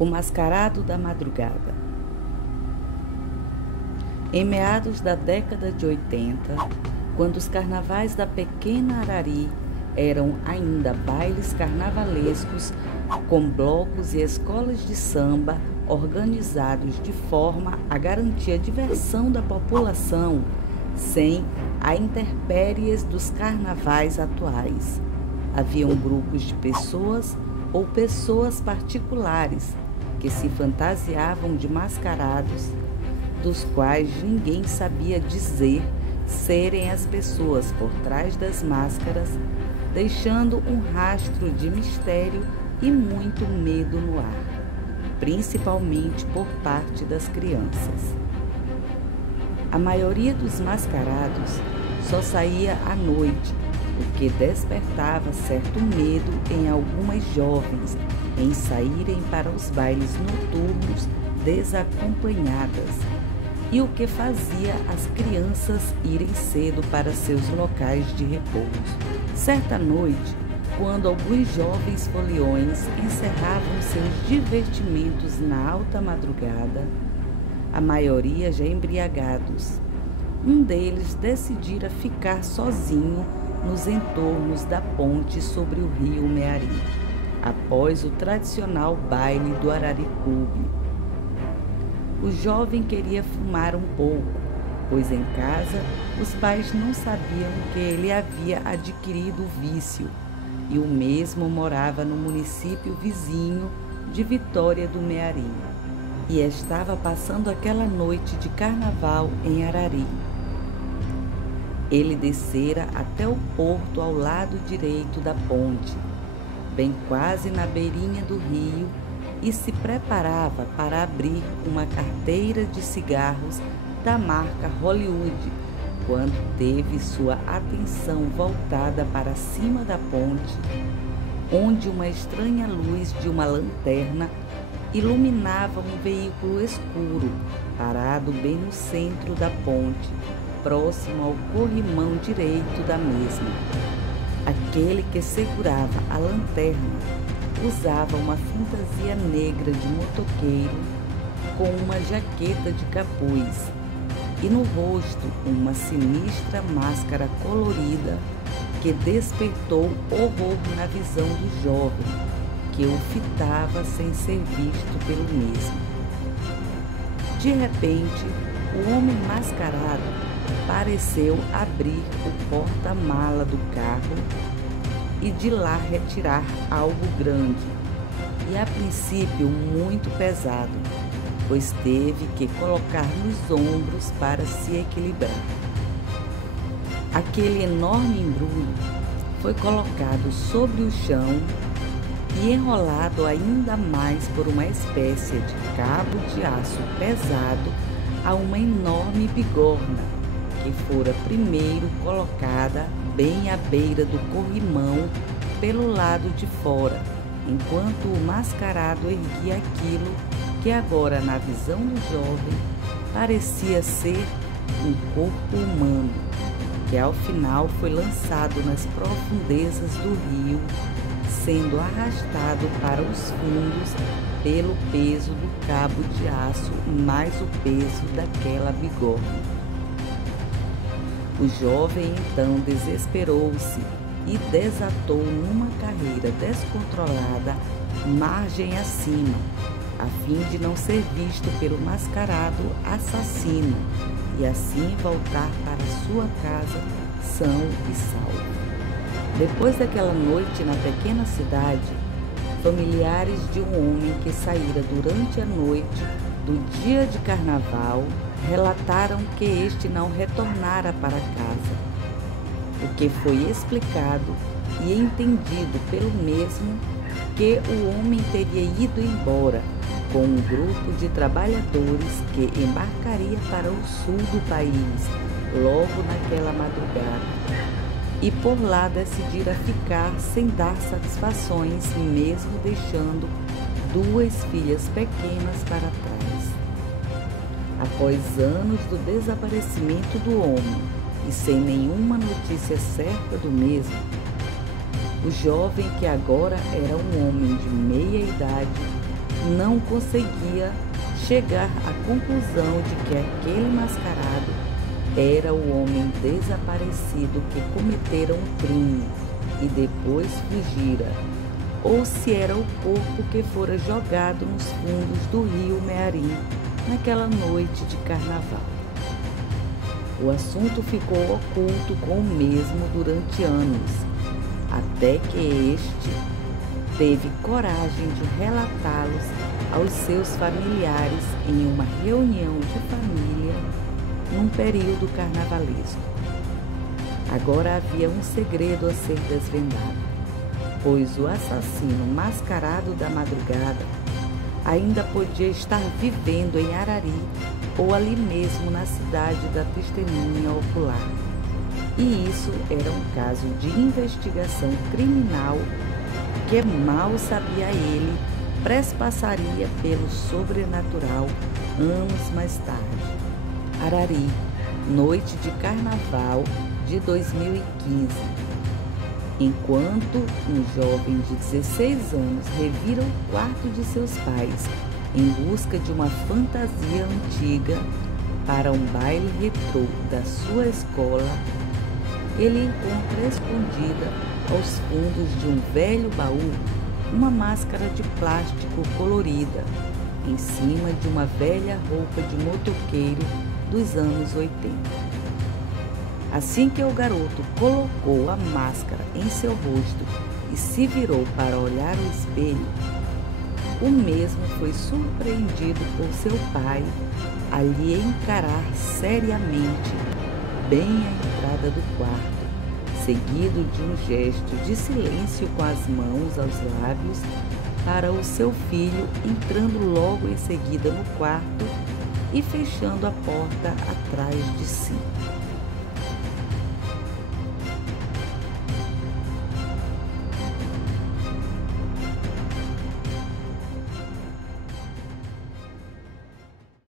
O Mascarado da Madrugada. Em meados da década de 80, quando os carnavais da pequena Arari eram ainda bailes carnavalescos com blocos e escolas de samba organizados de forma a garantir a diversão da população sem a intempéries dos carnavais atuais. Haviam grupos de pessoas ou pessoas particulares que se fantasiavam de mascarados, dos quais ninguém sabia dizer serem as pessoas por trás das máscaras, deixando um rastro de mistério e muito medo no ar, principalmente por parte das crianças. A maioria dos mascarados só saía à noite, o que despertava certo medo em algumas jovens em saírem para os bailes noturnos desacompanhadas, e o que fazia as crianças irem cedo para seus locais de repouso. Certa noite, quando alguns jovens foliões encerravam seus divertimentos na alta madrugada, a maioria já embriagados, um deles decidira ficar sozinho nos entornos da ponte sobre o rio Meari, após o tradicional baile do Arari Clube. O jovem queria fumar um pouco, pois em casa os pais não sabiam que ele havia adquirido o vício, e o mesmo morava no município vizinho de Vitória do Meari, e estava passando aquela noite de carnaval em Arari. Ele descera até o porto ao lado direito da ponte, bem quase na beirinha do rio, e se preparava para abrir uma carteira de cigarros da marca Hollywood, quando teve sua atenção voltada para cima da ponte, onde uma estranha luz de uma lanterna iluminava um veículo escuro, parado bem no centro da ponte, próximo ao corrimão direito da mesma. Aquele que segurava a lanterna usava uma fantasia negra de motoqueiro com uma jaqueta de capuz e no rosto uma sinistra máscara colorida que despertou horror na visão do jovem, que o fitava sem ser visto pelo mesmo. De repente, o homem mascarado pareceu abrir o porta-mala do carro e de lá retirar algo grande e a princípio muito pesado, pois teve que colocar nos ombros para se equilibrar. Aquele enorme embrulho foi colocado sobre o chão e enrolado ainda mais por uma espécie de cabo de aço pesado a uma enorme bigorna, que fora primeiro colocada bem à beira do corrimão pelo lado de fora, enquanto o mascarado erguia aquilo que agora, na visão do jovem, parecia ser um corpo humano, que ao final foi lançado nas profundezas do rio, sendo arrastado para os fundos pelo peso do cabo de aço mais o peso daquela bigorna. O jovem então desesperou-se e desatou numa carreira descontrolada, margem acima, a fim de não ser visto pelo mascarado assassino e assim voltar para sua casa são e salvo. Depois daquela noite na pequena cidade, familiares de um homem que saíra durante a noite do dia de carnaval relataram que este não retornara para casa, o que foi explicado e entendido pelo mesmo que o homem teria ido embora com um grupo de trabalhadores que embarcaria para o sul do país logo naquela madrugada, e por lá decidira ficar sem dar satisfações, mesmo deixando duas filhas pequenas para trás. Após anos do desaparecimento do homem e sem nenhuma notícia certa do mesmo, o jovem, que agora era um homem de meia idade, não conseguia chegar à conclusão de que aquele mascarado era o homem desaparecido que cometera um crime e depois fugira, ou se era o corpo que fora jogado nos fundos do rio Mearim naquela noite de carnaval. O assunto ficou oculto com o mesmo durante anos, até que este teve coragem de relatá-los aos seus familiares em uma reunião de família num período carnavalesco. Agora havia um segredo a ser desvendado, pois o assassino mascarado da madrugada ainda podia estar vivendo em Arari ou ali mesmo na cidade da testemunha ocular. E isso era um caso de investigação criminal que mal sabia ele trespassaria pelo sobrenatural anos mais tarde. Arari, noite de carnaval de 2015. Enquanto um jovem de 16 anos revira o quarto de seus pais em busca de uma fantasia antiga para um baile retrô da sua escola, ele encontra escondida aos fundos de um velho baú uma máscara de plástico colorida em cima de uma velha roupa de motoqueiro dos anos 80. Assim que o garoto colocou a máscara em seu rosto e se virou para olhar o espelho, o mesmo foi surpreendido por seu pai a lhe encarar seriamente bem à entrada do quarto, seguido de um gesto de silêncio com as mãos aos lábios para o seu filho, entrando logo em seguida no quarto e fechando a porta atrás de si.